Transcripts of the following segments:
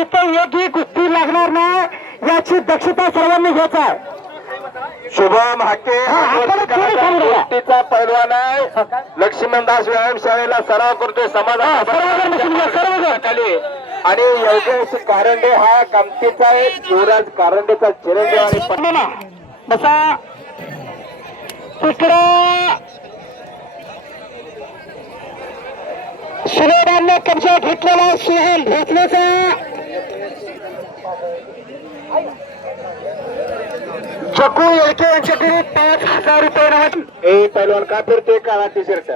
इथं एकही कुस्ती लागणार नाही याची दक्षता सर्वांनी घ्यायचा आहे. शुभम हाके कुस्तीचा पैलवान आहे. लक्ष्मणदास व्यायामशाळेला सराव करतोय समाजाखाली आणि योगेश कारंडे हा कामतीचा आहे. युवराज कारंडेचा चिरंजीव आणि पन्नाला बसा तिकडे सुरेदांनी कब्जा घेतलेला सुहेल भोसलेचा चकू येके यांच्याकडे 5,000 रुपये राहत. हे पैलवान का फिरते काळा टी शर्ट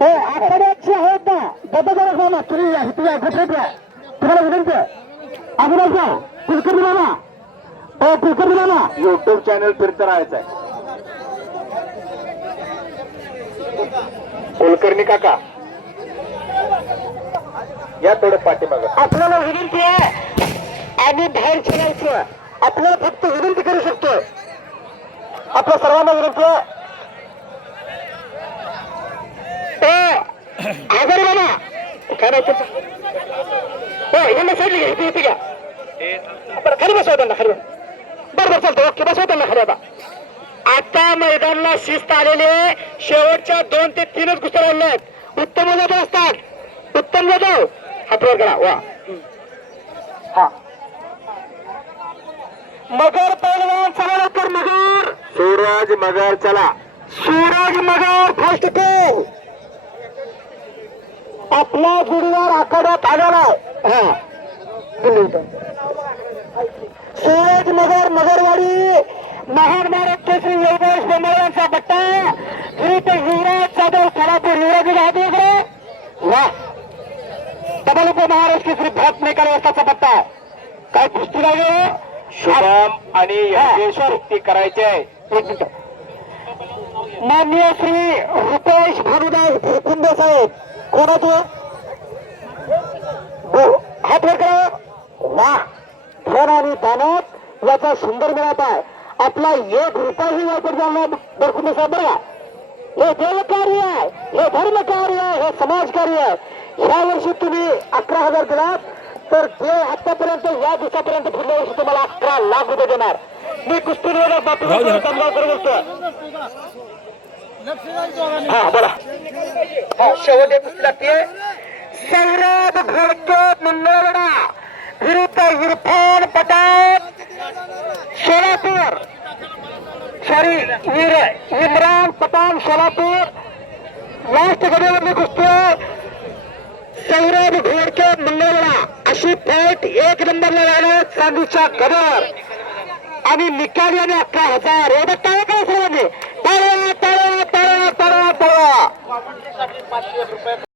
हो आखाड्याचे आहेत ना बदल ना तुम्ही तुम्हाला विनंती अभिनय कुलकर्णी बाबा हो कुलकर्णी बाबा युट्यूब चॅनल फिरत राहायचं आहे. कुलकर्णी काका या थोडं पाठीमाग. आपल्याला विनंती आहे आम्ही बाहेर शिरायचं आपल्याला फक्त विनंती करू शकतो. आपल्या सर्वांना विनंती आहे आजारी बाबा काय नाही हो यांना साईडला घ्या इथे घ्या आपण खाली बसवा त्यांना खाली बरोबर चालतं ओके बसवा त्यांना खाली आता. आता मैदानाला शिस्त आलेली आहे. शेवटच्या 2 ते 3च कुस्त्या राहिल्या आहेत. उत्तम जाधव असतात उत्तम जाधव हातवर करा वा हा मगर पैलवान चला लवकर मगर सूरज मगर चला सूरज मगर फर्स्ट टू आपल्या जोडीवर आखाड्यात आलेला हा सूरज मगर मगरवाडी महान महाराज केसरी योगेश डोंबरे यांचा बट्टा श्री युवराज जाधव सोलापूर युवराज जाधव वा डबल उप महाराज केसरी भरत मेकर यांचा बट्टा काय कुस्ती लागेल. शुभम आणि योगेश कुस्ती करायचे आहे. एक मिनिट माननीय श्री रुपेश भानुदास भुकुंदे साहेब कोणाचे हात वर करा वा धन आणि दानात याचा सुंदर मिळत आहे. आपला 1 रुपयाही वापर झाला भुकुंदे साहेब बघा. हे देवकार्य आहे हे धर्म कार्य आहे हे समाज कार्य आहे. ह्या वर्षी तुम्ही 11,000 दिलात तर देव आतापर्यंत या दिवसापर्यंत पुढल्या वर्षी तुम्हाला 11 लाख रुपये देणार. मी कुस्ती बापू बोलतो हा बोला हा शेवट एक कुस्ती लागते. सौरभ घोडके मुंबईवडा विरुद्ध इरफान पठाण सोलापूर सॉरी इम्रान पठाण सोलापूर. लास्ट घडीवरली कुस्ती सौरभ घोडके मंगळवेढा अशी फाईट 1 नंबरला राहणार चांदीच्या गडावर आणि निकाली आणि 11,000 हे बघता काय सर्वांनी